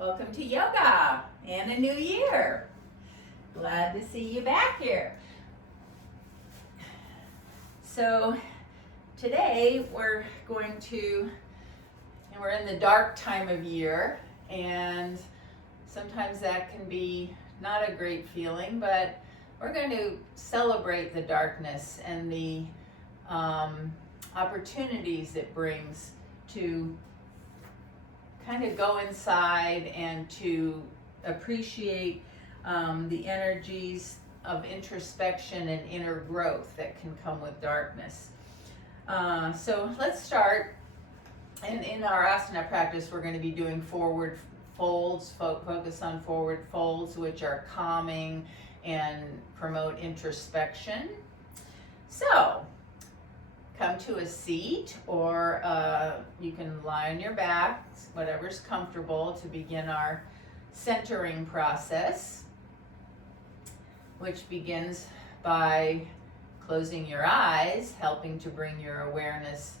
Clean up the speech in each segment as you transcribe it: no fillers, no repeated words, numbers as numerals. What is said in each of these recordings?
Welcome to yoga and a new year. Glad to see you back here. So today we're in the dark time of year, and sometimes that can be not a great feeling, but we're going to celebrate the darkness and the opportunities it brings to kind of go inside and to appreciate the energies of introspection and inner growth that can come with darkness. So let's start. And in our asana practice, we're going to be doing forward folds, focus on forward folds, which are calming and promote introspection. So come to a seat, or you can lie on your back, whatever's comfortable, to begin our centering process, which begins by closing your eyes, helping to bring your awareness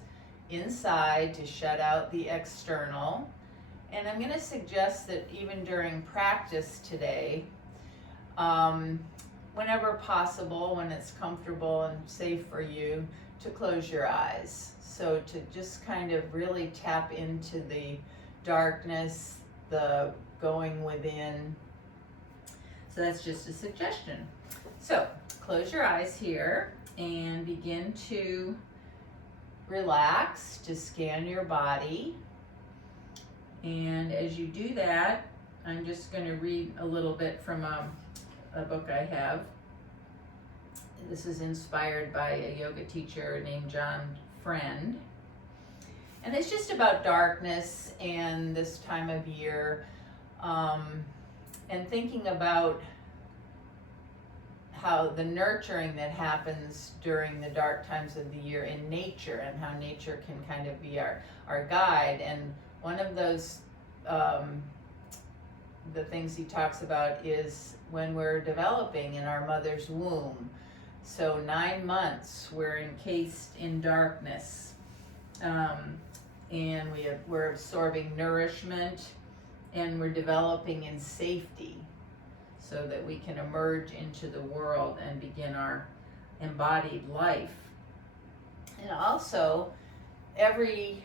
inside to shut out the external. And I'm going to suggest that even during practice today, whenever possible, when it's comfortable and safe for you, to close your eyes. So to just kind of really tap into the darkness, the going within. So that's just a suggestion. So close your eyes here and begin to relax, to scan your body. And as you do that, I'm just going to read a little bit from a book I have. This is inspired by a yoga teacher named John Friend. And it's just about darkness and this time of year, and thinking about how the nurturing that happens during the dark times of the year in nature, and how nature can kind of be our guide. And one of those, the things he talks about is when we're developing in our mother's womb. So 9 months we're encased in darkness, and we're absorbing nourishment, and we're developing in safety so that we can emerge into the world and begin our embodied life. And also every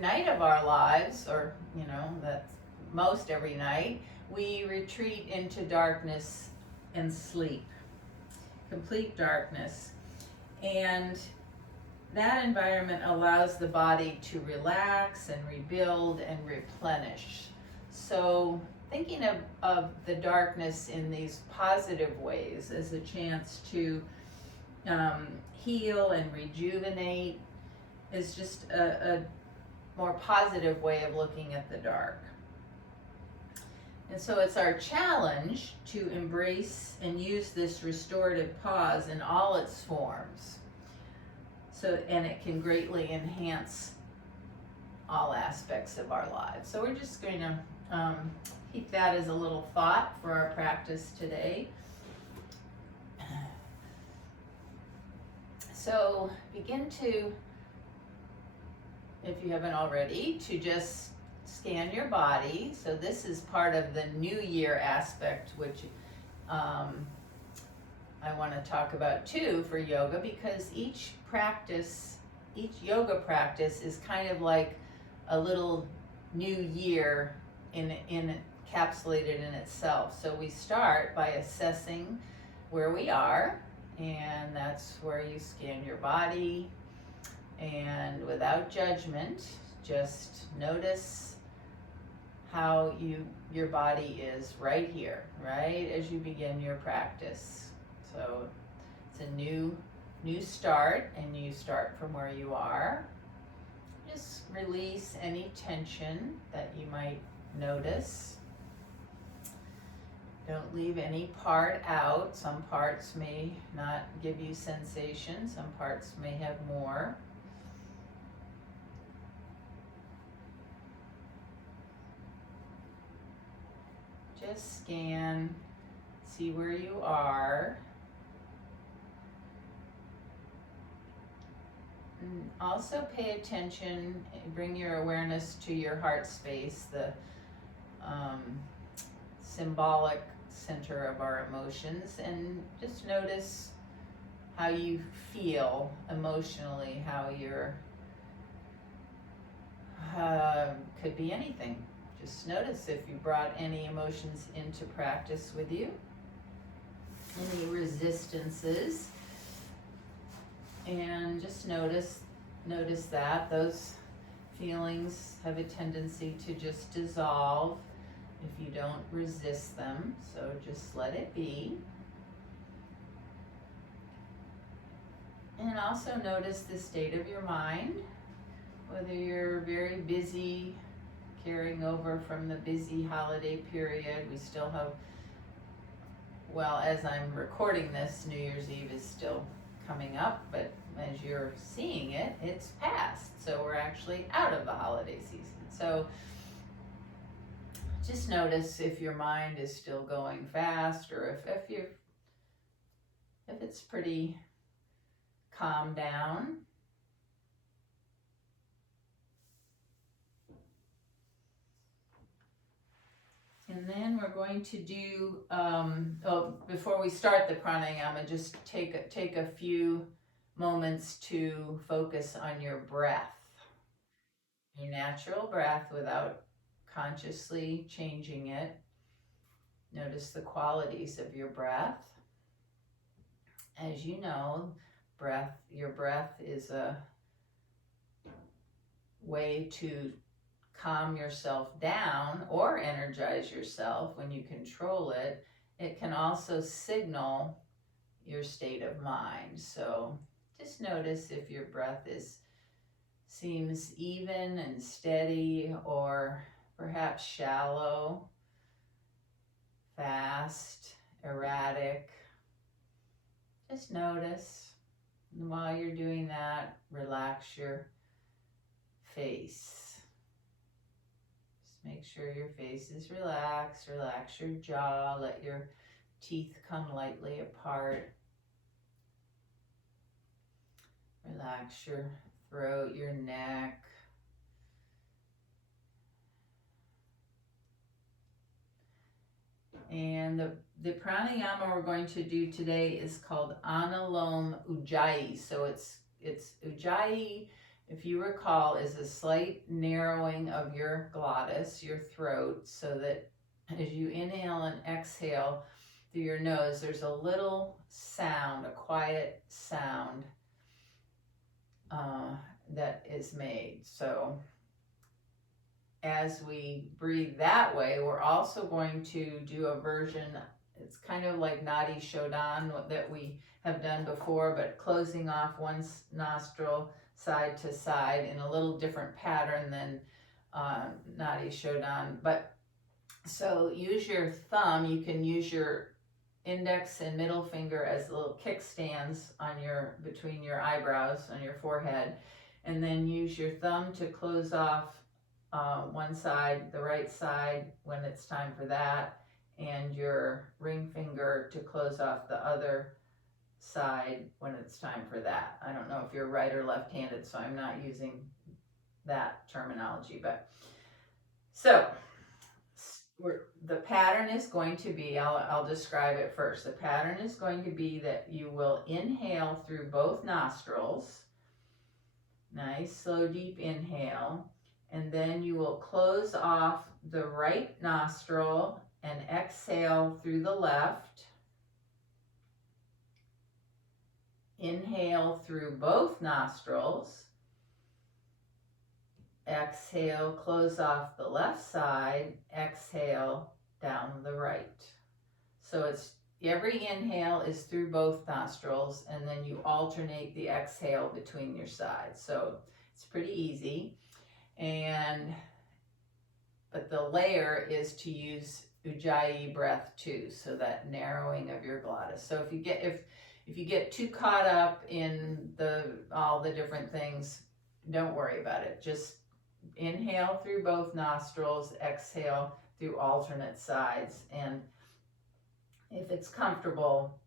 night of our lives, or that's most every night, we retreat into darkness and sleep. Complete darkness. And that environment allows the body to relax and rebuild and replenish. So thinking of the darkness in these positive ways as a chance to heal and rejuvenate is just a more positive way of looking at the dark. And so it's our challenge to embrace and use this restorative pause in all its forms. And it can greatly enhance all aspects of our lives. So we're just going to keep that as a little thought for our practice today. So begin to, if you haven't already, to just scan your body. So this is part of the New Year aspect, which I want to talk about too for yoga, because each yoga practice is kind of like a little new year encapsulated in itself. So we start by assessing where we are, and that's where you scan your body, and without judgment, just notice how your body is right here, right as you begin your practice. So it's a new start, and you start from where you are. Just release any tension that you might notice. Don't leave any part out. Some parts may not give you sensation. Some parts may have more. Just scan, see where you are. And also pay attention, bring your awareness to your heart space, the symbolic center of our emotions, and just notice how you feel emotionally, how you're, could be anything. Just notice if you brought any emotions into practice with you, any resistances, and just notice that those feelings have a tendency to just dissolve if you don't resist them, so just let it be. And also notice the state of your mind, whether you're very busy, carrying over from the busy holiday period. We still have, well, as I'm recording this, New Year's Eve is still coming up, but as you're seeing it, it's past. So we're actually out of the holiday season. So just notice if your mind is still going fast, or if it's pretty calm down. And then we're going to do, before we start the pranayama, just take a few moments to focus on your breath. Your natural breath without consciously changing it. Notice the qualities of your breath. As you know, your breath is a way to calm yourself down or energize yourself when you control it. It can also signal your state of mind. So just notice if your breath seems even and steady, or perhaps shallow, fast, erratic. Just notice. And while you're doing that, relax your face. Just make sure your face is relaxed. Relax your jaw. Let your teeth come lightly apart. Relax your throat, your neck. And the pranayama we're going to do today is called Analom Ujjayi. So it's Ujjayi, if you recall, is a slight narrowing of your glottis, your throat, so that as you inhale and exhale through your nose, there's a little sound, a quiet sound that is made. So as we breathe that way, we're also going to do a version, it's kind of like Nadi Shodan that we have done before, but closing off one nostril side to side in a little different pattern than Nadi Shodan. But so use your thumb, you can use your index and middle finger as little kickstands on between your eyebrows on your forehead, and then use your thumb to close off one side, the right side, when it's time for that, and your ring finger to close off the other side when it's time for that. I don't know if you're right or left-handed, so I'm not using that terminology, but so the pattern is going to be, I'll describe it first. The pattern is going to be that you will inhale through both nostrils, nice slow deep inhale, and then you will close off the right nostril and exhale through the left. Inhale through both nostrils. Exhale, close off the left side. Exhale down the right. So it's every inhale is through both nostrils, and then you alternate the exhale between your sides. So it's pretty easy. But the layer is to use Ujjayi breath too, so that narrowing of your glottis. So if you get too caught up in all the different things, don't worry about it. Just inhale through both nostrils, exhale through alternate sides, and if it's comfortable,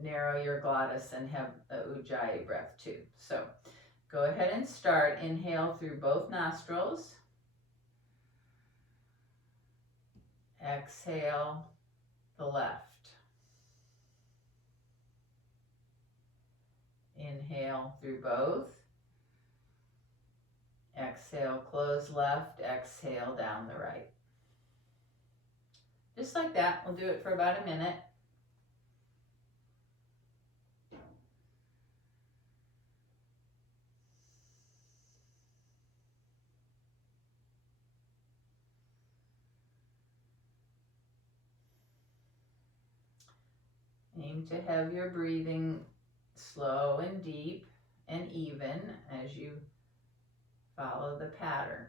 narrow your glottis and have a Ujjayi breath too. So go ahead and start. Inhale through both nostrils. Exhale the left. Inhale through both. Exhale, close left. Exhale down the right. Just like that. We'll do it for about a minute. Aim to have your breathing slow and deep and even as you follow the pattern.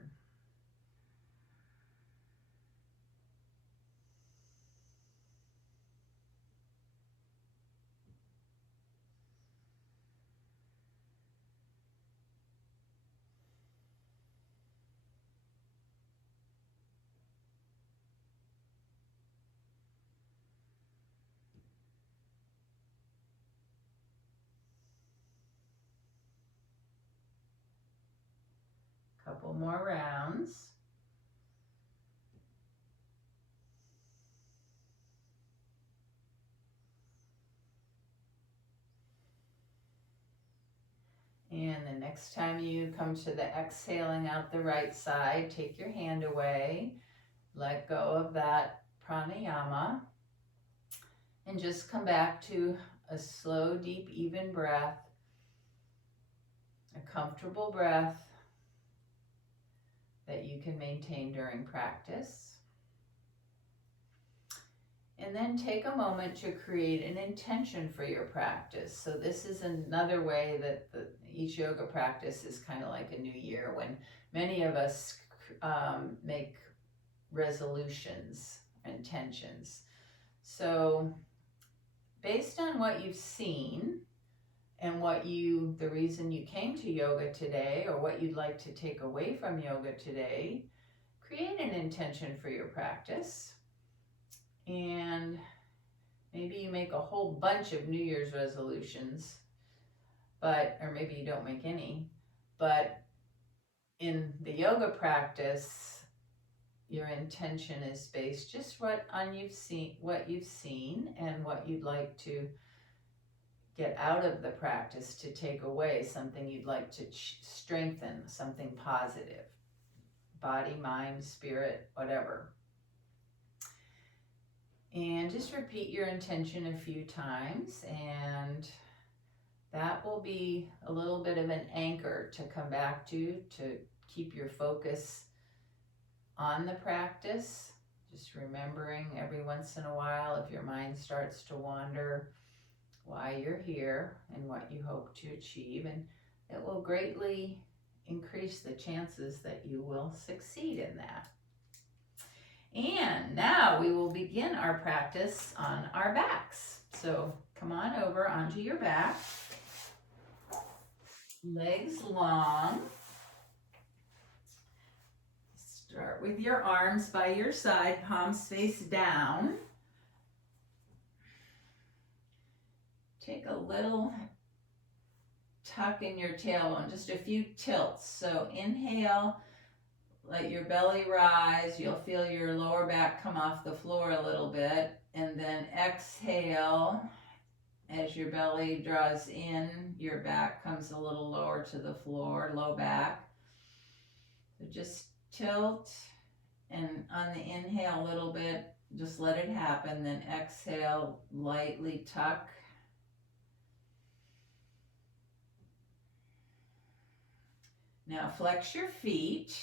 Couple more rounds. And the next time you come to the exhaling out the right side, take your hand away, let go of that pranayama, and just come back to a slow, deep, even breath, a comfortable breath that you can maintain during practice. And then take a moment to create an intention for your practice. So this is another way that each yoga practice is kind of like a new year, when many of us make resolutions, intentions. So based on what you've seen and the reason you came to yoga today, or what you'd like to take away from yoga today, create an intention for your practice. And maybe you make a whole bunch of New Year's resolutions, or maybe you don't make any, but in the yoga practice, your intention is based just what you've seen and what you'd like to get out of the practice, to take away, something you'd like to strengthen, something positive, body, mind, spirit, whatever. And just repeat your intention a few times, and that will be a little bit of an anchor to come back to keep your focus on the practice. Just remembering every once in a while, if your mind starts to wander, why you're here and what you hope to achieve, and it will greatly increase the chances that you will succeed in that. And now we will begin our practice on our backs. So come on over onto your back, legs long. Start with your arms by your side, palms face down. Take a little tuck in your tailbone, just a few tilts. So inhale, let your belly rise. You'll feel your lower back come off the floor a little bit. And then exhale, as your belly draws in, your back comes a little lower to the floor, low back. So just tilt, and on the inhale a little bit, just let it happen. Then exhale, lightly tuck. Now flex your feet,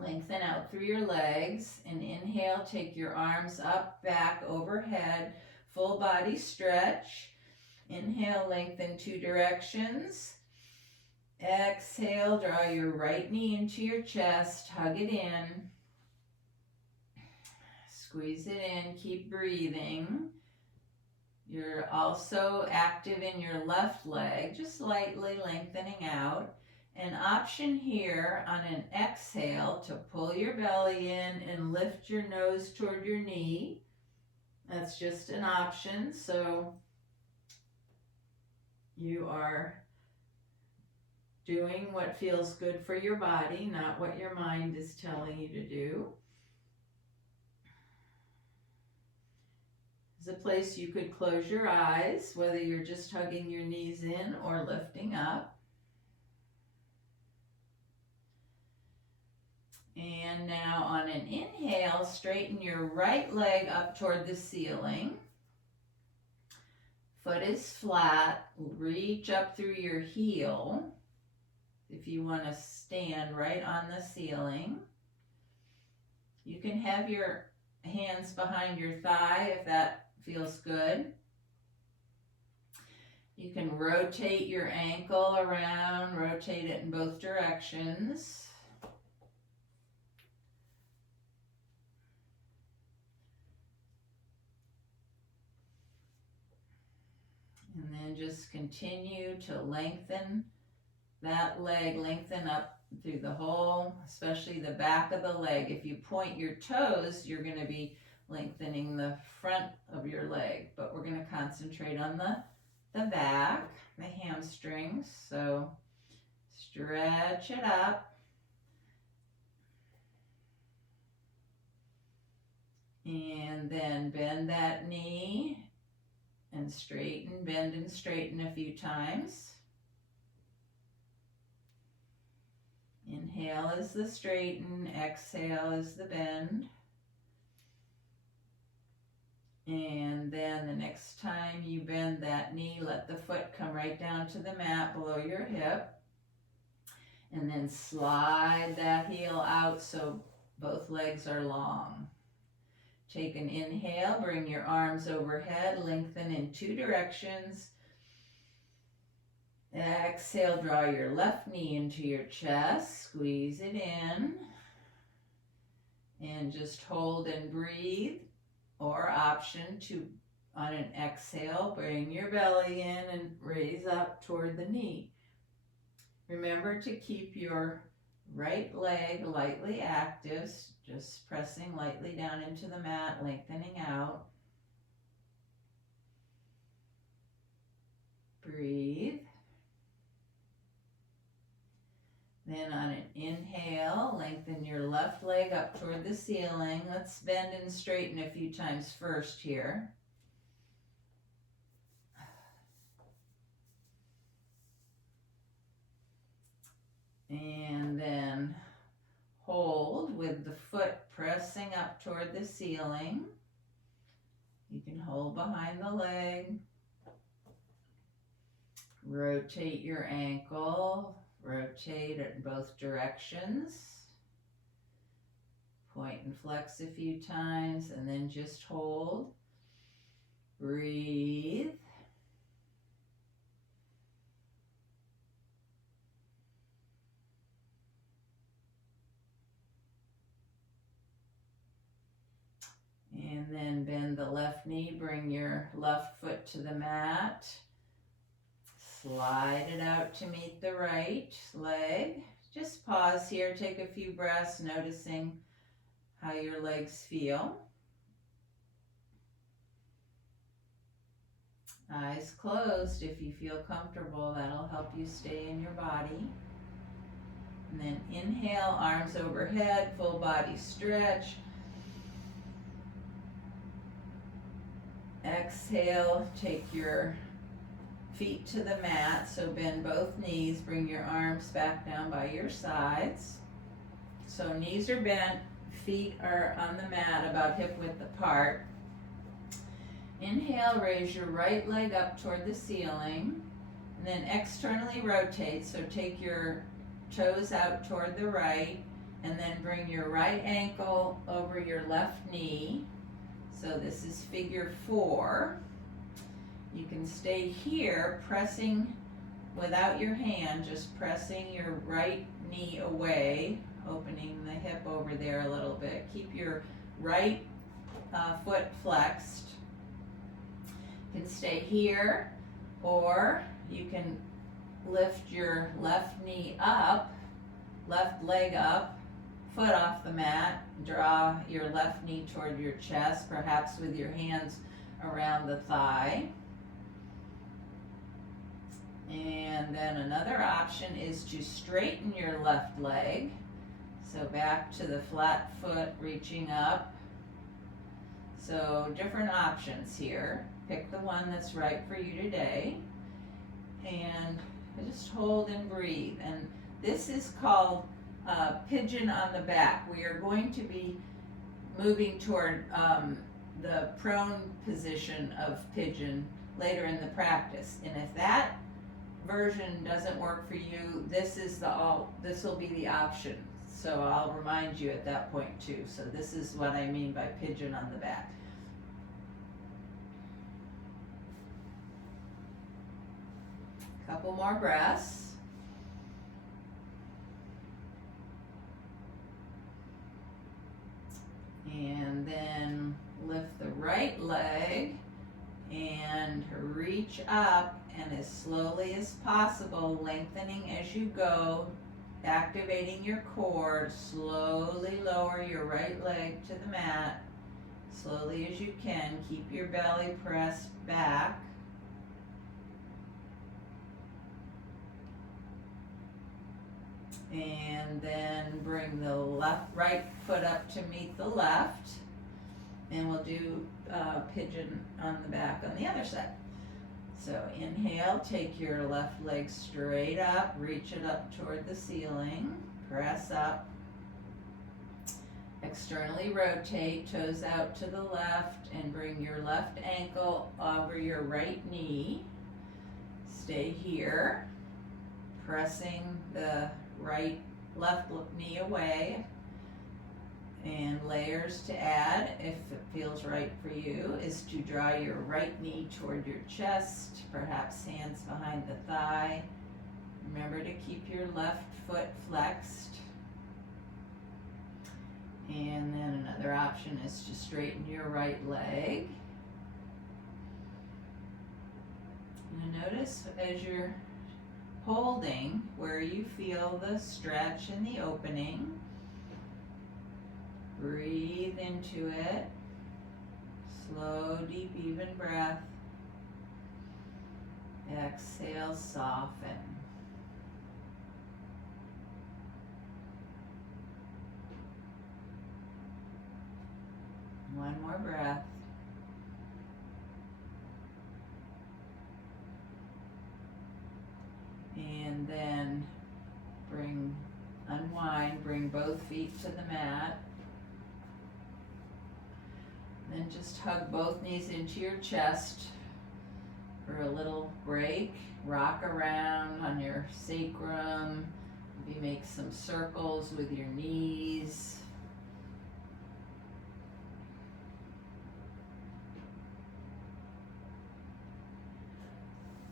lengthen out through your legs, and inhale, take your arms up, back, overhead, full body stretch. Inhale, lengthen 2 directions. Exhale, draw your right knee into your chest, hug it in. Squeeze it in, keep breathing. You're also active in your left leg, just lightly lengthening out. An option here on an exhale to pull your belly in and lift your nose toward your knee. That's just an option. So you are doing what feels good for your body, not what your mind is telling you to do. is a place you could close your eyes, whether you're just hugging your knees in or lifting up. And now on an inhale, straighten your right leg up toward the ceiling. Foot is flat. Reach up through your heel if you want to stand right on the ceiling. You can have your hands behind your thigh if that feels good. You can rotate your ankle around, rotate it in both directions. And then just continue to lengthen that leg, lengthen up through the whole, especially the back of the leg. If you point your toes, you're going to be lengthening the front of your leg, but we're going to concentrate on the back, the hamstrings. So stretch it up. And then bend that knee and straighten, bend and straighten a few times. Inhale is the straighten, exhale is the bend. And then the next time you bend that knee, let the foot come right down to the mat below your hip. And then slide that heel out so both legs are long. Take an inhale, bring your arms overhead, lengthen in two directions. Exhale, draw your left knee into your chest, squeeze it in, and just hold and breathe, or option to, on an exhale, bring your belly in and raise up toward the knee. Remember to keep your right leg lightly active, just pressing lightly down into the mat, lengthening out. Breathe. Then on an inhale, lengthen your left leg up toward the ceiling. Let's bend and straighten a few times first here. And then hold with the foot pressing up toward the ceiling. You can hold behind the leg. Rotate your ankle. Rotate it in both directions. Point and flex a few times and then just hold. Breathe. And then bend the left knee, bring your left foot to the mat. Slide it out to meet the right leg. Just pause here, take a few breaths, noticing how your legs feel. Eyes closed if you feel comfortable. That'll help you stay in your body. And then inhale, arms overhead, full body stretch. Exhale, take your feet to the mat, so bend both knees, bring your arms back down by your sides. So knees are bent, feet are on the mat about hip width apart. Inhale, raise your right leg up toward the ceiling, and then externally rotate, so take your toes out toward the right, and then bring your right ankle over your left knee. So this is figure 4. You can stay here pressing without your hand, just pressing your right knee away, opening the hip over there a little bit. Keep your right foot flexed. You can stay here, or you can lift your left knee up, left leg up, foot off the mat. Draw your left knee toward your chest, perhaps with your hands around the thigh. And then another option is to straighten your left leg. So back to the flat foot, reaching up. So different options here. Pick the one that's right for you today. And just hold and breathe. And this is called pigeon on the back. We are going to be moving toward the prone position of pigeon later in the practice. And if that version doesn't work for you, this will be the option. So I'll remind you at that point too. So this is what I mean by pigeon on the back. Couple more breaths. And then lift the right leg and reach up, and as slowly as possible, lengthening as you go, activating your core. Slowly lower your right leg to the mat, slowly as you can. Keep your belly pressed back. And then bring the right foot up to meet the left, and we'll do pigeon on the back on the other side. So inhale, take your left leg straight up, reach it up toward the ceiling, press up. Externally rotate, toes out to the left, and bring your left ankle over your right knee. Stay here, pressing the left knee away. And layers to add, if it feels right for you, is to draw your right knee toward your chest, perhaps hands behind the thigh. Remember to keep your left foot flexed. And then another option is to straighten your right leg. And notice as you're holding where you feel the stretch and the opening. Breathe into it. Slow, deep, even breath. Exhale, soften. One more breath. And then unwind, bring both feet to the mat. Then just hug both knees into your chest for a little break. Rock around on your sacrum. Maybe make some circles with your knees.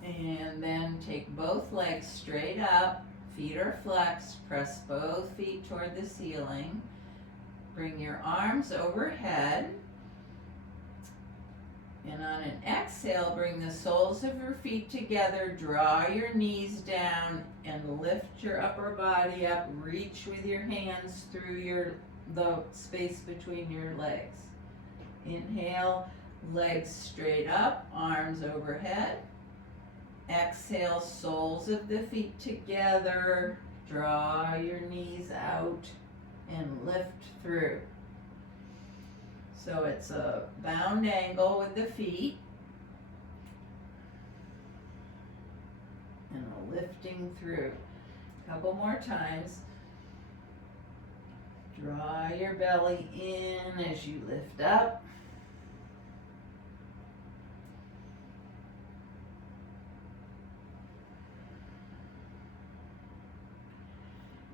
And then take both legs straight up, feet are flexed, press both feet toward the ceiling. Bring your arms overhead. And on an exhale, bring the soles of your feet together, draw your knees down, and lift your upper body up. Reach with your hands through the space between your legs. Inhale, legs straight up, arms overhead. Exhale, soles of the feet together, draw your knees out, and lift through. So it's a bound angle with the feet, and a lifting through. A couple more times. Draw your belly in as you lift up.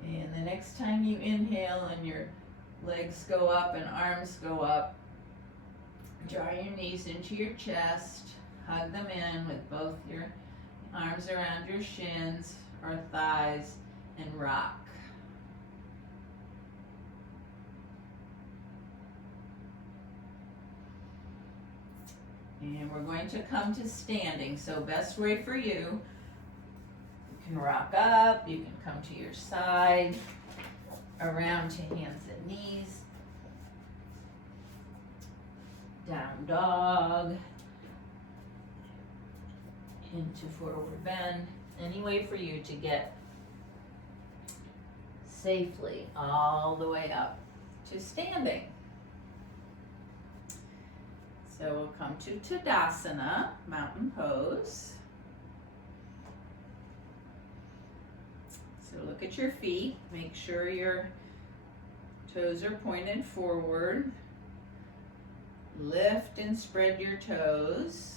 And the next time you inhale and your legs go up and arms go up, draw your knees into your chest, hug them in with both your arms around your shins or thighs, and rock. And we're going to come to standing, so best way for you, you can rock up, you can come to your side, around to hands and knees, down dog, into forward bend. Any way for you to get safely all the way up to standing. So we'll come to Tadasana, mountain pose. So look at your feet, make sure your toes are pointed forward. Lift and spread your toes.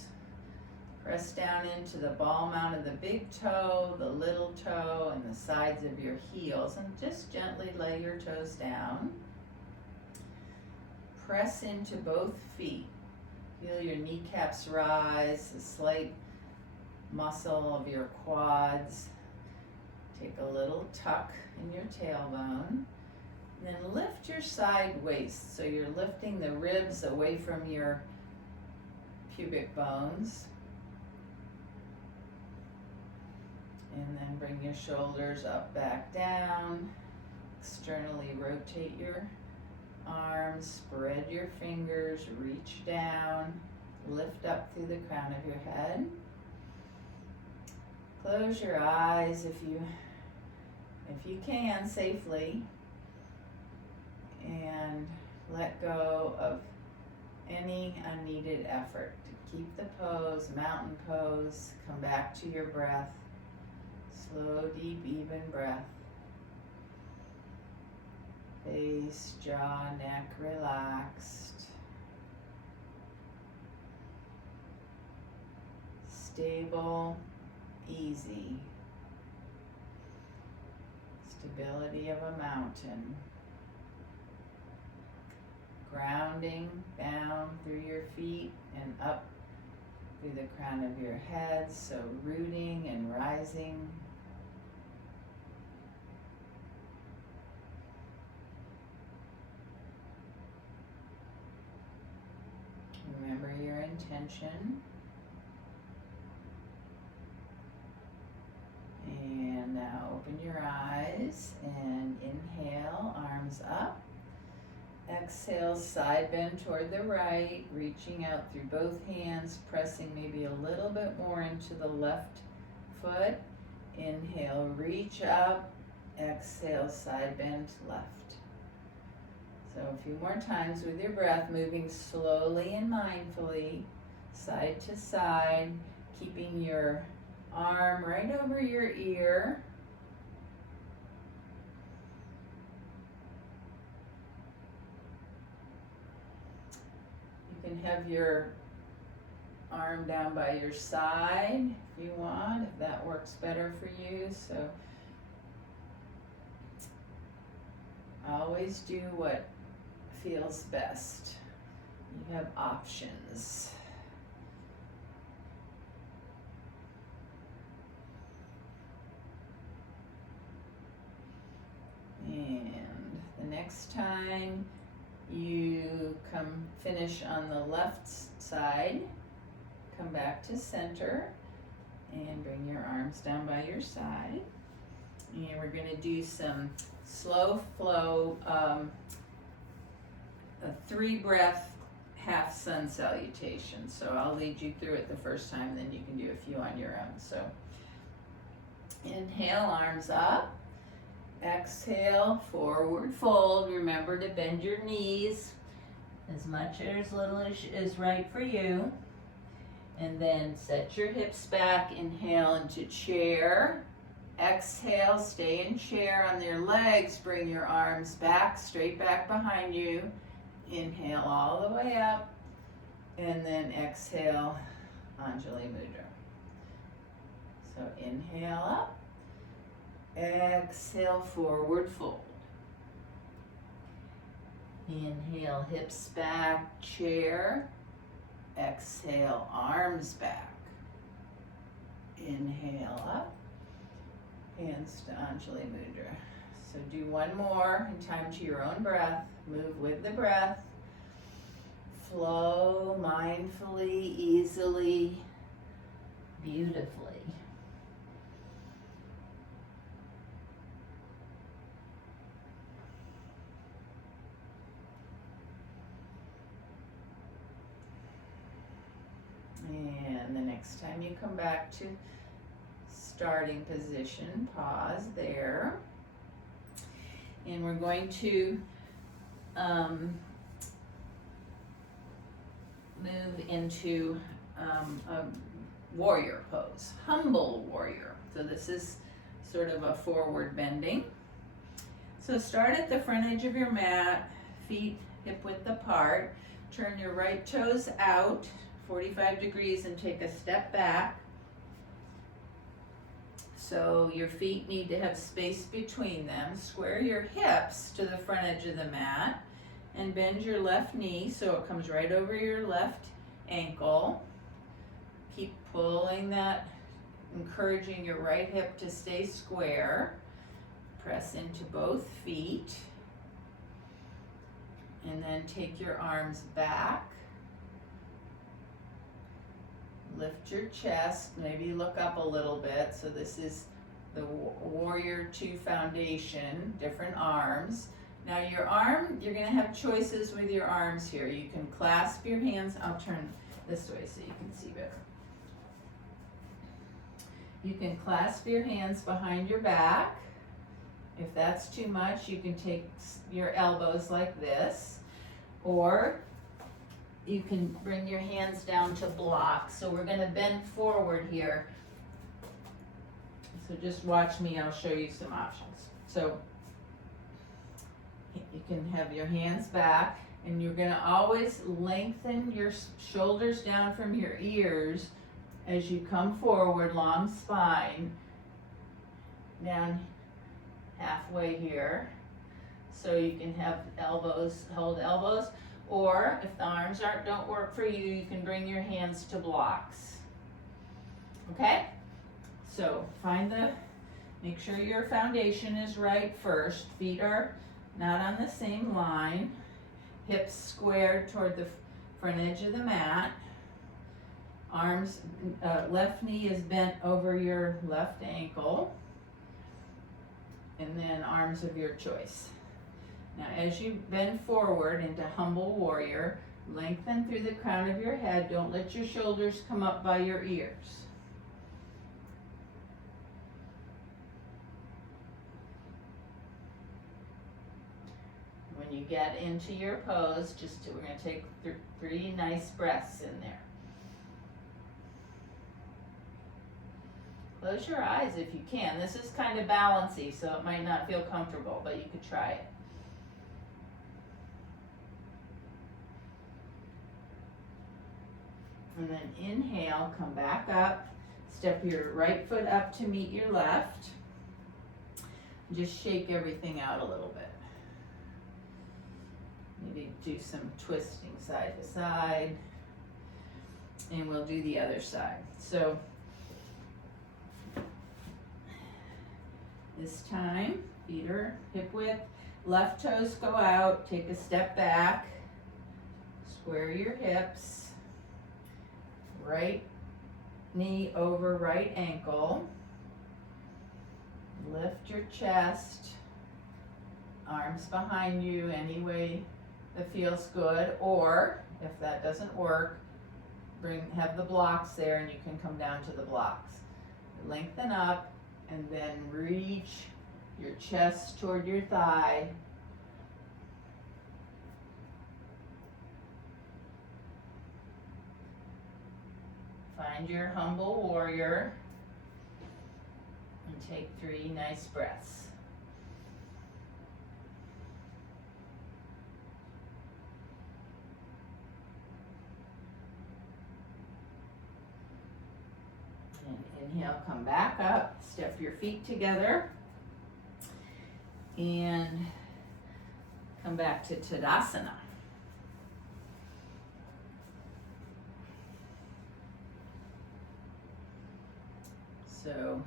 Press down into the ball mount of the big toe, the little toe, and the sides of your heels, and just gently lay your toes down. Press into both feet. Feel your kneecaps rise, the slight muscle of your quads. Take a little tuck in your tailbone. Then lift your side waist, so you're lifting the ribs away from your pubic bones. And then bring your shoulders up, back down. Externally rotate your arms, spread your fingers, reach down, lift up through the crown of your head. Close your eyes if you can safely, and let go of any unneeded effort. To keep the pose, mountain pose, come back to your breath. Slow, deep, even breath. Face, jaw, neck relaxed. Stable, easy. Stability of a mountain. Grounding down through your feet and up through the crown of your head, so rooting and rising. Remember your intention. And now open your eyes and inhale, arms up. Exhale, side bend toward the right, reaching out through both hands, pressing maybe a little bit more into the left foot. Inhale, reach up. Exhale, side bend left. So a few more times with your breath, moving slowly and mindfully, side to side, keeping your arm right over your ear. You can have your arm down by your side if you want, if that works better for you. So always do what feels best. You have options. And the next time you finish on the left side, come back to center and bring your arms down by your side. And we're going to do some slow flow, a 3-breath half sun salutation. So I'll lead you through it the first time, then you can do a few on your own. So inhale, arms up. Exhale, forward fold. Remember to bend your knees as much or as little as is right for you. And then set your hips back. Inhale into chair. Exhale, stay in chair on your legs. Bring your arms back, straight back behind you. Inhale all the way up. And then exhale, Anjali Mudra. So inhale up. Exhale, forward fold. Inhale, hips back, chair. Exhale, arms back. Inhale up. Hands to Anjali Mudra. So do one more in time to your own breath. Move with the breath. Flow mindfully, easily, beautifully. And the next time you come back to starting position, pause there. And we're going to move into a warrior pose, humble warrior. So this is sort of a forward bending. So start at the front edge of your mat, feet hip width apart. Turn your right toes out 45 degrees and take a step back. So your feet need to have space between them. Square your hips to the front edge of the mat and bend your left knee so it comes right over your left ankle. Keep pulling that, encouraging your right hip to stay square. Press into both feet. And then take your arms back. Lift your chest, maybe look up a little bit. So this is the Warrior 2 foundation, different arms. Now your arm, you're gonna have choices with your arms here. You can clasp your hands, I'll turn this way so you can see better. You can clasp your hands behind your back. If that's too much, you can take your elbows like this, or you can bring your hands down to block. So we're gonna bend forward here. So just watch me, I'll show you some options. So you can have your hands back, and you're gonna always lengthen your shoulders down from your ears as you come forward, long spine, down halfway here. So you can have elbows, hold elbows, or if the arms don't work for you, you can bring your hands to blocks. Okay? So make sure your foundation is right first. Feet are not on the same line. Hips squared toward the front edge of the mat. Arms, left knee is bent over your left ankle. And then arms of your choice. Now as you bend forward into humble warrior, lengthen through the crown of your head. Don't let your shoulders come up by your ears. When you get into your pose, we're going to take 3 nice breaths in there. Close your eyes if you can. This is kind of balancy, so it might not feel comfortable, but you could try it. And then inhale, come back up. Step your right foot up to meet your left. Just shake everything out a little bit. Maybe do some twisting side to side. And we'll do the other side. So this time, feet are hip width. Left toes go out. Take a step back. Square your hips. Right knee over right ankle. Lift your chest. Arms behind you any way that feels good. Or if that doesn't work, have the blocks there and you can come down to the blocks. Lengthen up and then reach your chest toward your thigh. Find your humble warrior and take 3 nice breaths. And inhale, come back up, step your feet together, and come back to Tadasana. So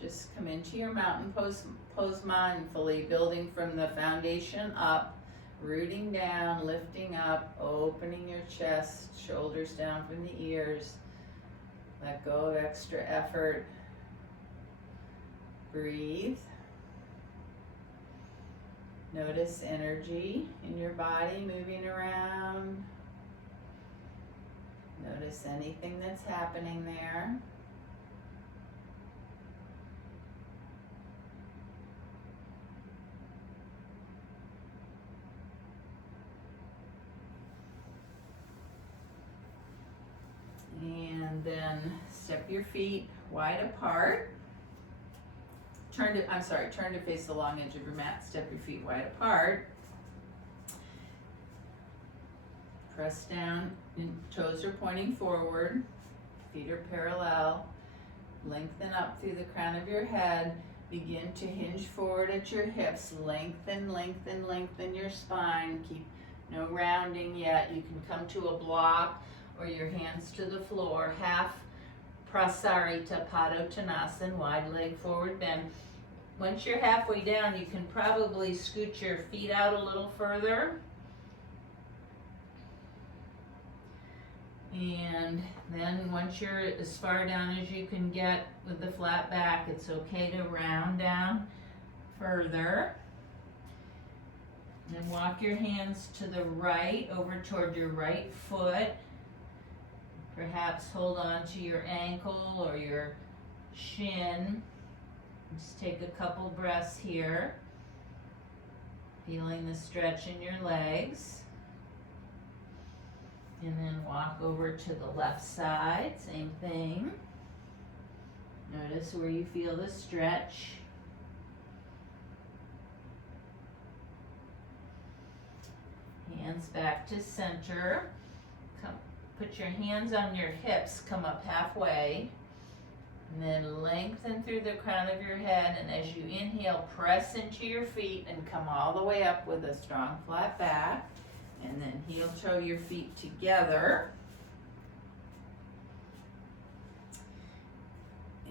just come into your mountain pose mindfully, building from the foundation up, rooting down, lifting up, opening your chest, shoulders down from the ears. Let go of extra effort. Breathe. Notice energy in your body moving around. Notice anything that's happening there. And then step your feet wide apart. Turn to face the long edge of your mat. Step your feet wide apart. Press down, and toes are pointing forward. Feet are parallel. Lengthen up through the crown of your head. Begin to hinge forward at your hips. Lengthen, lengthen, lengthen your spine. Keep no rounding yet. You can come to a block or your hands to the floor. Half Prasarita Padottanasana, wide leg forward bend. Once you're halfway down, you can probably scoot your feet out a little further. And then once you're as far down as you can get with the flat back, it's okay to round down further. And then walk your hands to the right, over toward your right foot. Perhaps hold on to your ankle or your shin. Just take a couple breaths here. Feeling the stretch in your legs. And then walk over to the left side, same thing. Notice where you feel the stretch. Hands back to center. Put your hands on your hips, come up halfway. And then lengthen through the crown of your head. And as you inhale, press into your feet and come all the way up with a strong flat back. And then heel toe your feet together.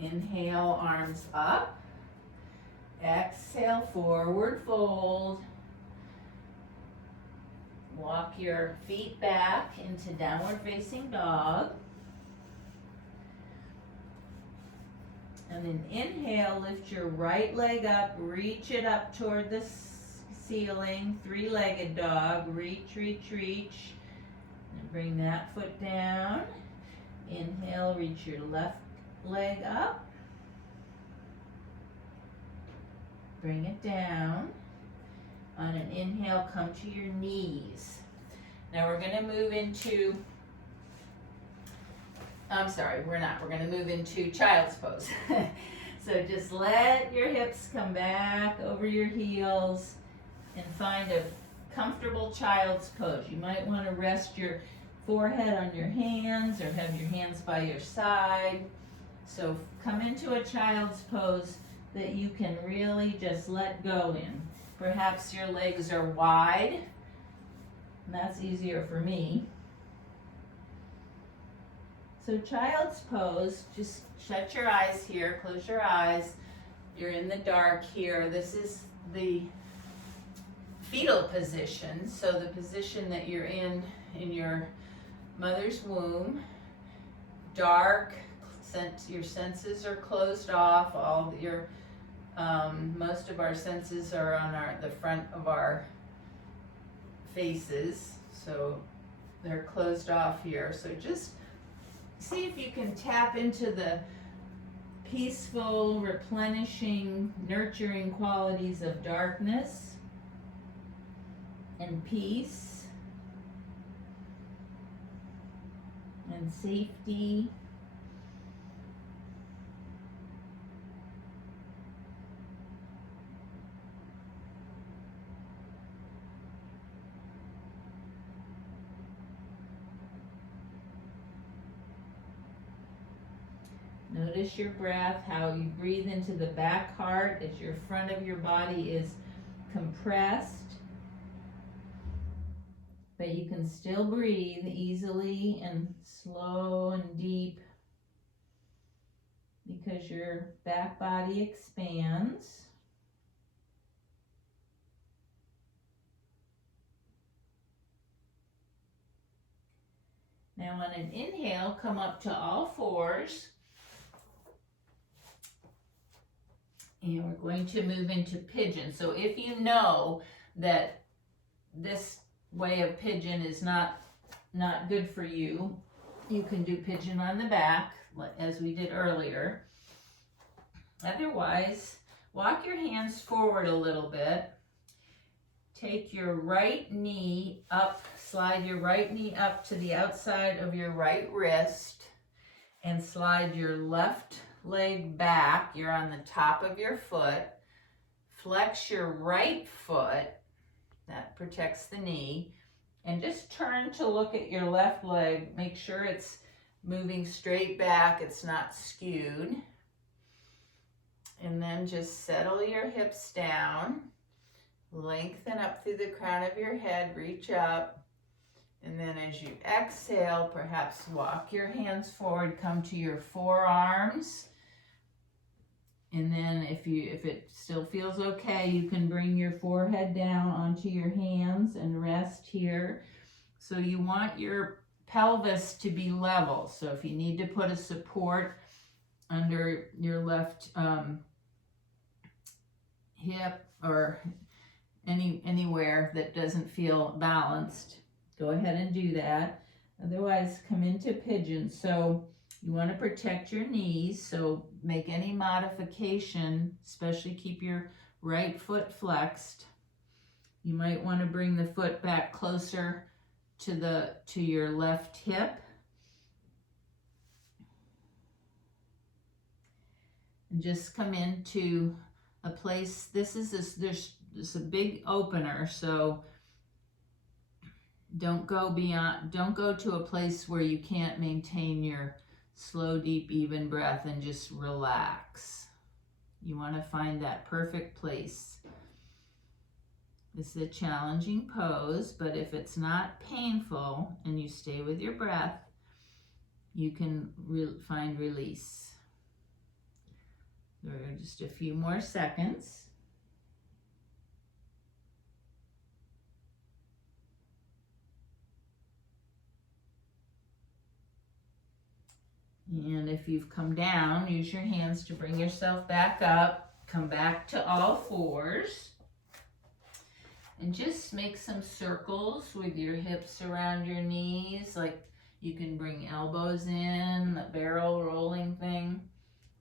Inhale, arms up. Exhale, forward fold. Walk your feet back into downward facing dog. And then inhale, lift your right leg up, reach it up toward the ceiling, three-legged dog, reach, reach, reach. And bring that foot down. Inhale, reach your left leg up. Bring it down. On an inhale, come to your knees. Now we're going to move into, we're going to move into child's pose. So just let your hips come back over your heels and find a comfortable child's pose. You might want to rest your forehead on your hands or have your hands by your side. So come into a child's pose that you can really just let go in. Perhaps your legs are wide, and that's easier for me. So child's pose, just shut your eyes here, close your eyes. You're in the dark here. This is the fetal position, so the position that you're in your mother's womb. Dark, your senses are closed off. All your most of our senses are on the front of our faces, so they're closed off here. So just see if you can tap into the peaceful, replenishing, nurturing qualities of darkness and peace and safety. Notice your breath, how you breathe into the back heart as your front of your body is compressed. But you can still breathe easily and slow and deep because your back body expands. Now on an inhale, come up to all fours. And we're going to move into pigeon. So if you know that this way of pigeon is not good for you, you can do pigeon on the back, as we did earlier. Otherwise, walk your hands forward a little bit. Take your right knee up, slide your right knee up to the outside of your right wrist, and slide your left leg back. You're on the top of your foot. Flex your right foot. That protects the knee. And just turn to look at your left leg. Make sure it's moving straight back. It's not skewed. And then just settle your hips down. Lengthen up through the crown of your head. Reach up. And then as you exhale, perhaps walk your hands forward. Come to your forearms. And then if it still feels okay, you can bring your forehead down onto your hands and rest here. So you want your pelvis to be level. So if you need to put a support under your left hip or anywhere that doesn't feel balanced, go ahead and do that. Otherwise, come into pigeon. So you want to protect your knees, so make any modification, especially keep your right foot flexed. You might want to bring the foot back closer to your left hip. And just come into a place, there's a big opener, so don't go to a place where you can't maintain your slow, deep, even breath and just relax. You want to find that perfect place. This is a challenging pose, but if it's not painful and you stay with your breath, you can find release. There are just a few more seconds. And if you've come down, use your hands to bring yourself back up. Come back to all fours. And just make some circles with your hips around your knees. Like you can bring elbows in, the barrel rolling thing.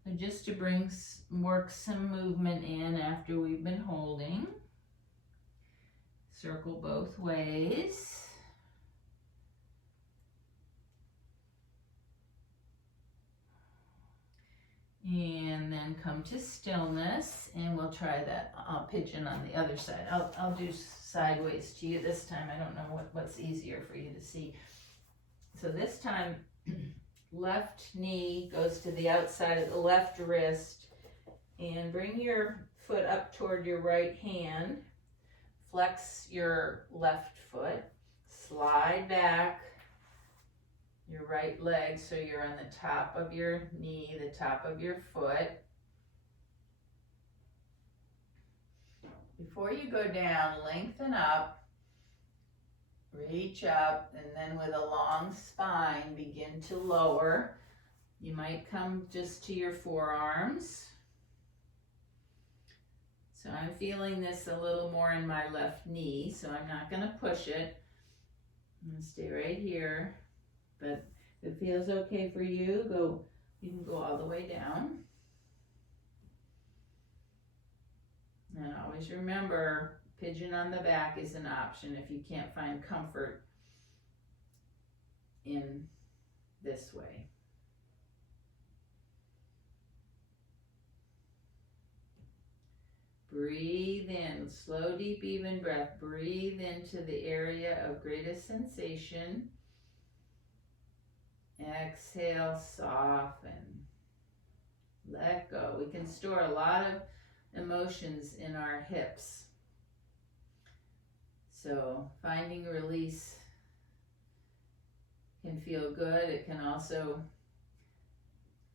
And just to work some movement in after we've been holding. Circle both ways. And then come to stillness, and we'll try that pigeon on the other side. I'll do sideways to you this time. I don't know what's easier for you to see. So this time, left knee goes to the outside of the left wrist, and bring your foot up toward your right hand. Flex your left foot, slide back your right leg so you're on the top of your knee, the top of your foot. Before you go down, lengthen up, reach up, and then with a long spine, begin to lower. You might come just to your forearms. So I'm feeling this a little more in my left knee, so I'm not going to push it. I'm going to stay right here. But if it feels okay for you, you can go all the way down. And always remember, pigeon on the back is an option if you can't find comfort in this way. Breathe in, slow, deep, even breath. Breathe into the area of greatest sensation. Exhale, soften. Let go. We can store a lot of emotions in our hips. So finding release can feel good. It can also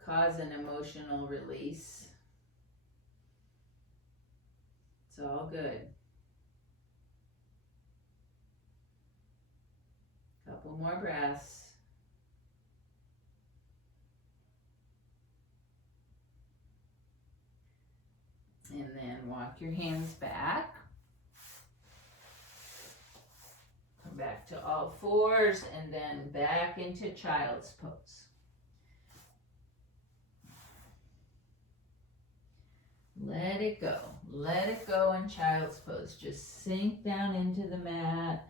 cause an emotional release. It's all good. Couple more breaths. And then walk your hands back. Come back to all fours and then back into child's pose. Let it go. Let it go in child's pose. Just sink down into the mat.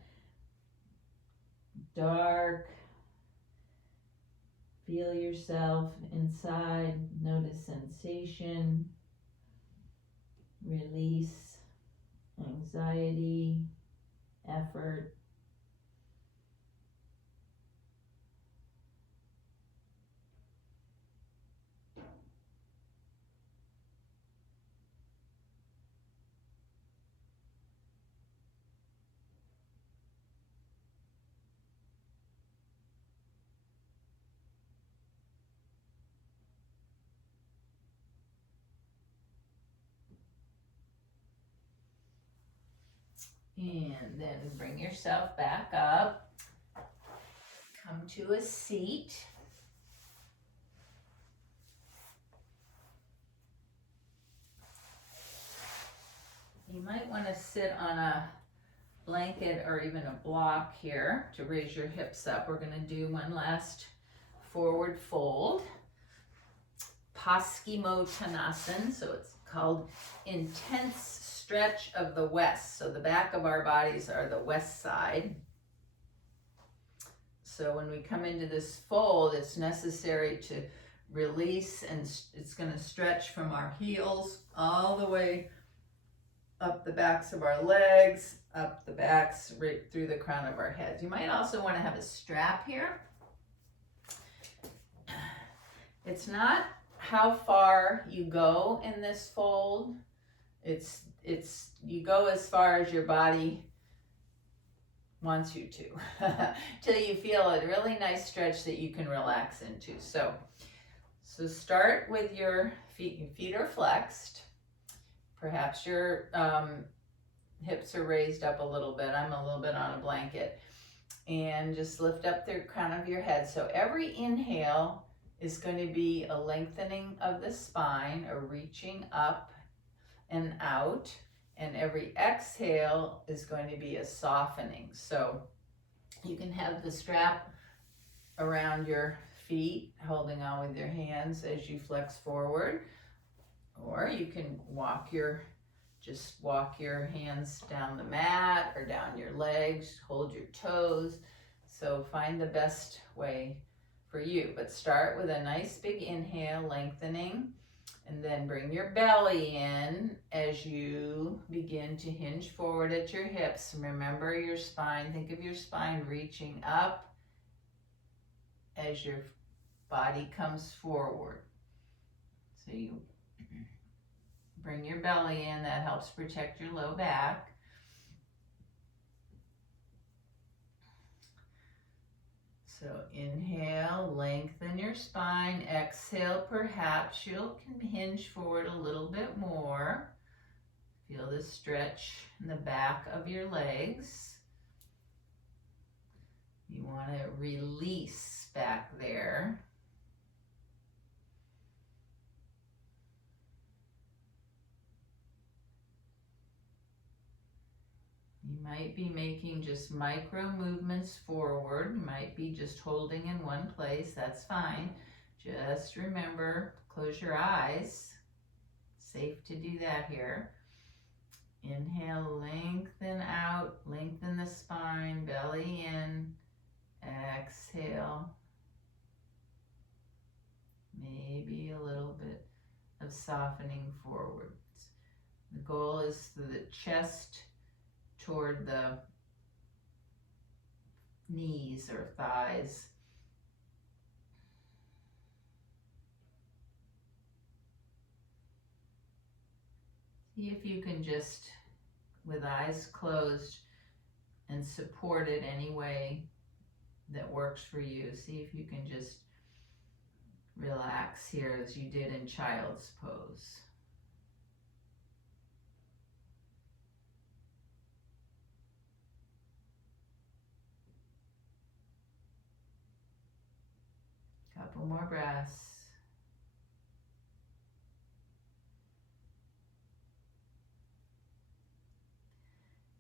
Dark. Feel yourself inside, notice sensation, release anxiety, effort. And then bring yourself back up. Come to a seat. You might want to sit on a blanket or even a block here to raise your hips up. We're going to do one last forward fold. Paschimottanasana, so it's called intense stretch of the west. So the back of our bodies are the west side. So when we come into this fold, it's necessary to release, and it's going to stretch from our heels all the way up the backs of our legs, up the backs, right through the crown of our heads. You might also want to have a strap here. It's not how far you go in this fold. It's you go as far as your body wants you to, till you feel a really nice stretch that you can relax into. So start with your feet. Your feet are flexed. Perhaps your hips are raised up a little bit. I'm a little bit on a blanket. And just lift up the crown of your head. So every inhale is going to be a lengthening of the spine, a reaching up and out. And every exhale is going to be a softening. So you can have the strap around your feet, holding on with your hands as you flex forward. Or you can just walk your hands down the mat or down your legs, hold your toes. So find the best way for you. But start with a nice big inhale, lengthening, and then bring your belly in as you begin to hinge forward at your hips. Remember your spine. Think of your spine reaching up as your body comes forward. So you bring your belly in. That helps protect your low back. So inhale, lengthen your spine. Exhale, perhaps you can hinge forward a little bit more. Feel the stretch in the back of your legs. You want to release back there. You might be making just micro movements forward. You might be just holding in one place. That's fine. Just remember, close your eyes. Safe to do that here. Inhale, lengthen out, lengthen the spine, belly in. Exhale. Maybe a little bit of softening forwards. The goal is the chest toward the knees or thighs. See if you can just, with eyes closed, and support it any way that works for you. See if you can just relax here as you did in child's pose. Couple more breaths.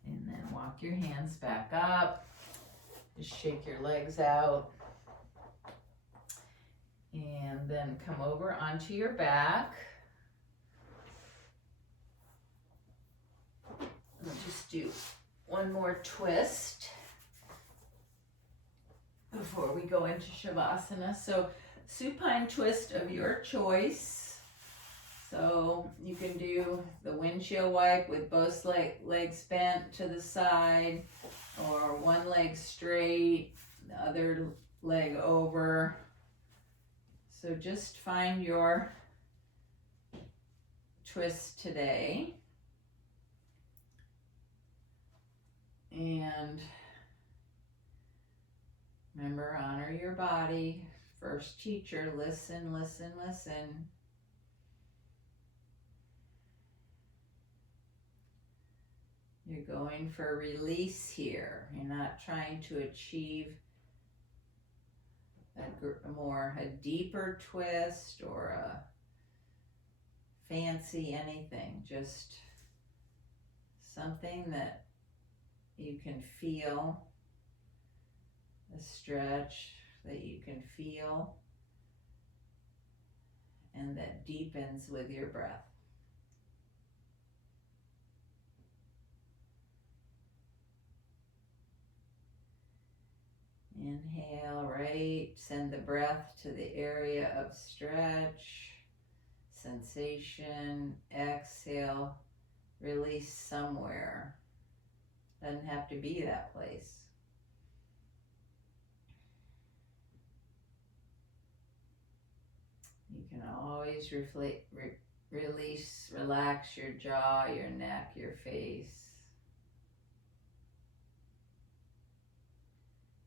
And then walk your hands back up. Just shake your legs out. And then come over onto your back. We'll just do one more twist before we go into Savasana. So supine twist of your choice. So you can do the windshield wipe with both legs bent to the side, or one leg straight, the other leg over. So just find your twist today. And remember, honor your body. First teacher, listen, listen, listen. You're going for release here. You're not trying to achieve a deeper twist or a fancy anything. Just something that you can feel, a stretch that you can feel, and that deepens with your breath. Inhale, right, send the breath to the area of stretch, sensation. Exhale, release somewhere. Doesn't have to be that place. You can always release, relax your jaw, your neck, your face.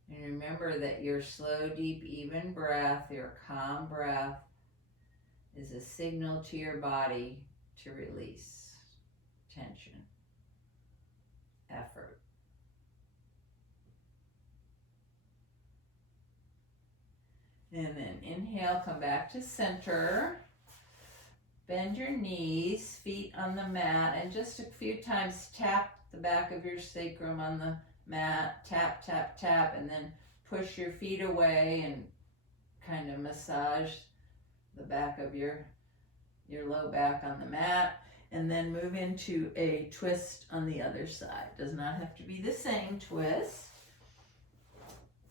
And remember that your slow, deep, even breath, your calm breath, is a signal to your body to release tension, effort. And then inhale, come back to center. Bend your knees, feet on the mat, and just a few times tap the back of your sacrum on the mat. Tap, tap, tap, and then push your feet away and kind of massage the back of your low back on the mat. And then move into a twist on the other side. Does not have to be the same twist,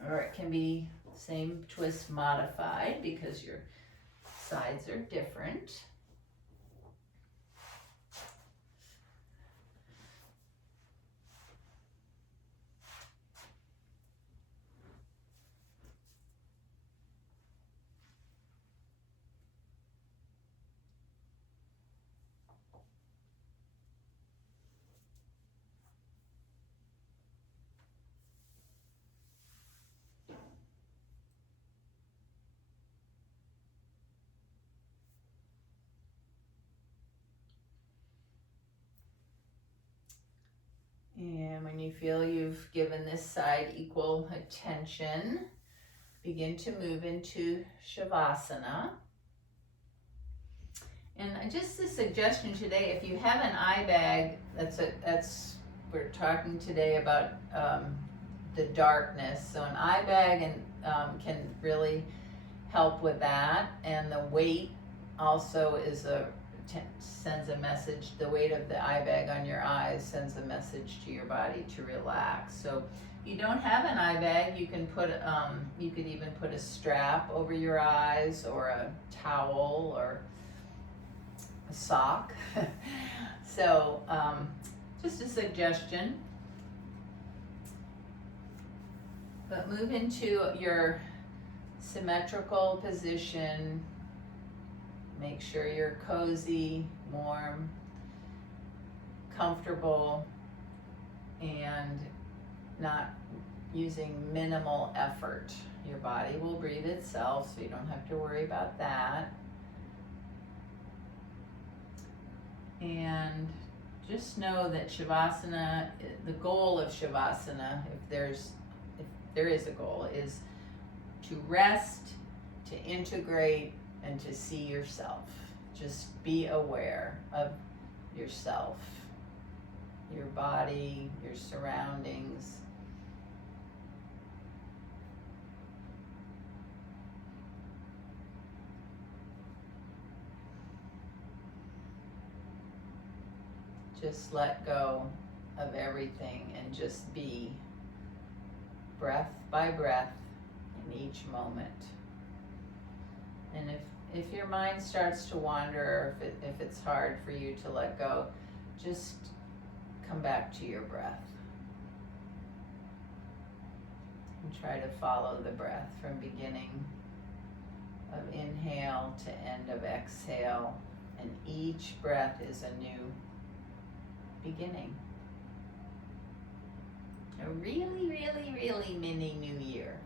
or it can be same twist modified because your sides are different. And when you feel you've given this side equal attention, begin to move into Savasana. And just a suggestion today, if you have an eye bag, we're talking today about the darkness. So an eye bag can really help with that. And the weight also sends a message. The weight of the eye bag on your eyes sends a message to your body to relax. So if you don't have an eye bag, you can you could even put a strap over your eyes, or a towel, or a sock. So just a suggestion. But move into your symmetrical position. Make sure you're cozy, warm, comfortable, and not using minimal effort. Your body will breathe itself, so you don't have to worry about that. And just know that Shavasana, the goal of Shavasana, if there is a goal, is to rest, to integrate, and to see yourself. Just be aware of yourself, your body, your surroundings. Just let go of everything and just be, breath by breath, in each moment. And if your mind starts to wander, or if it's hard for you to let go, just come back to your breath. And try to follow the breath from beginning of inhale to end of exhale. And each breath is a new beginning. A really, really, really mini new year.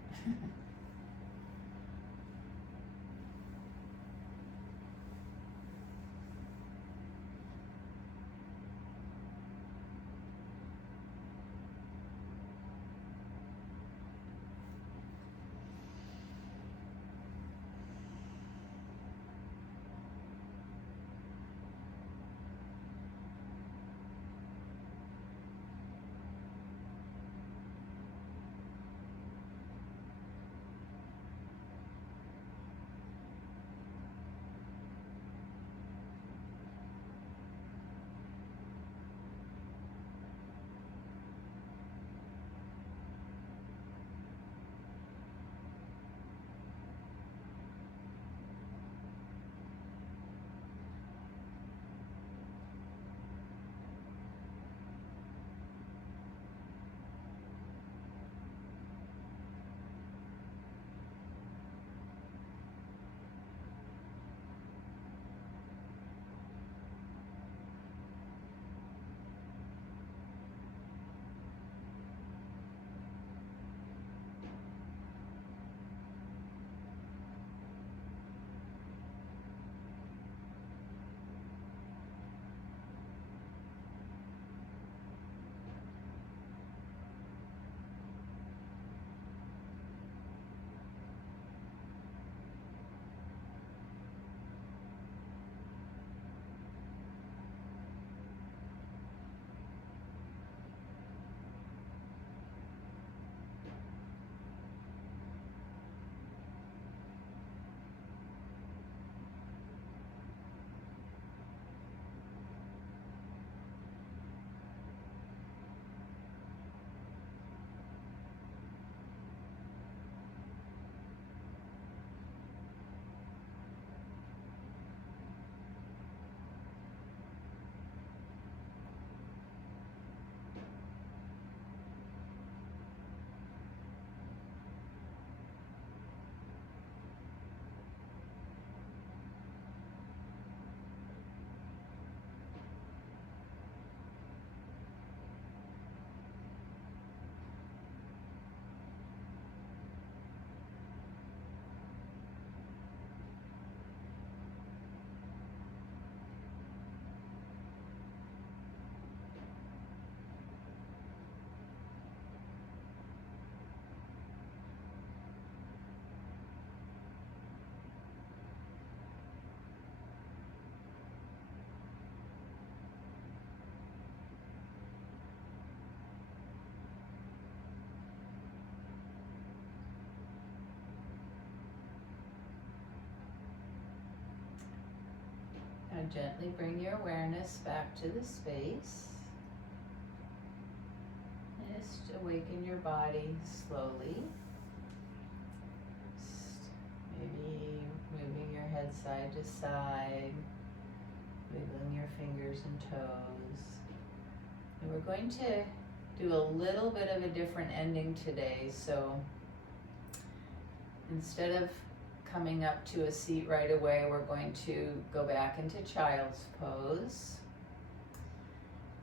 Now gently bring your awareness back to the space. Just awaken your body slowly. Just maybe moving your head side to side, wiggling your fingers and toes. And we're going to do a little bit of a different ending today. So instead of coming up to a seat right away, we're going to go back into child's pose.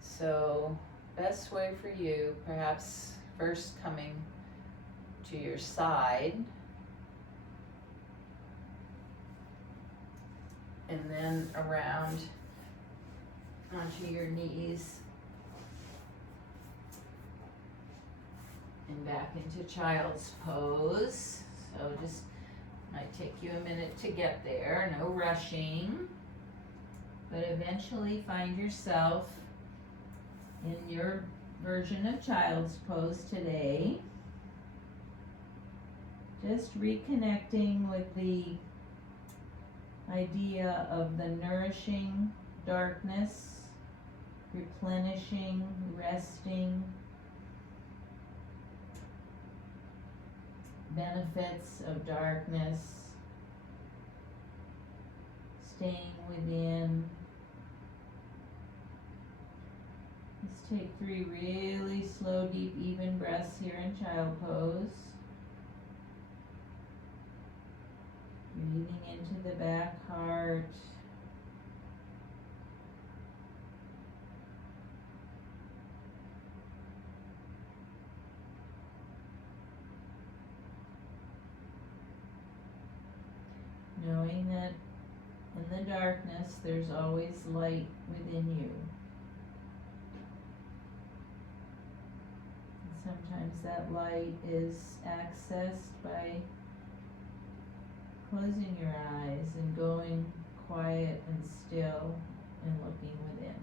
So best way for you, perhaps first coming to your side and then around onto your knees and back into child's pose. So just might take you a minute to get there, no rushing, but eventually find yourself in your version of child's pose today. Just reconnecting with the idea of the nourishing darkness, replenishing, resting, benefits of darkness, staying within. Let's take 3 really slow, deep, even breaths here in child pose. Breathing into the back heart. Knowing that in the darkness there's always light within you. And sometimes that light is accessed by closing your eyes and going quiet and still and looking within.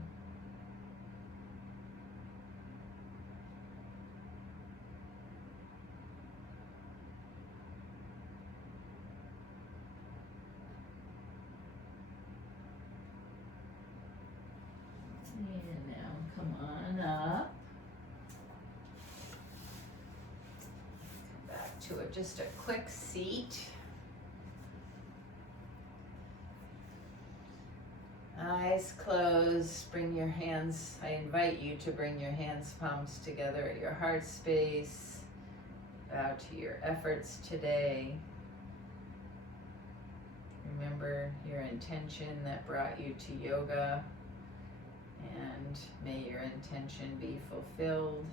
And now come on up. Come back to it, just a quick seat. Eyes closed, bring your hands, I invite you to bring your hands palms together at your heart space. Bow to your efforts today. Remember your intention that brought you to yoga, and may your intention be fulfilled.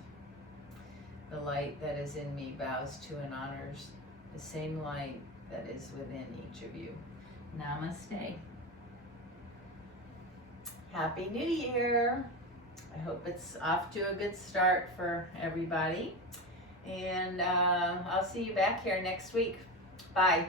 The light that is in me bows to and honors the same light that is within each of you. Namaste. Happy New Year. I hope it's off to a good start for everybody. And I'll see you back here next week. Bye.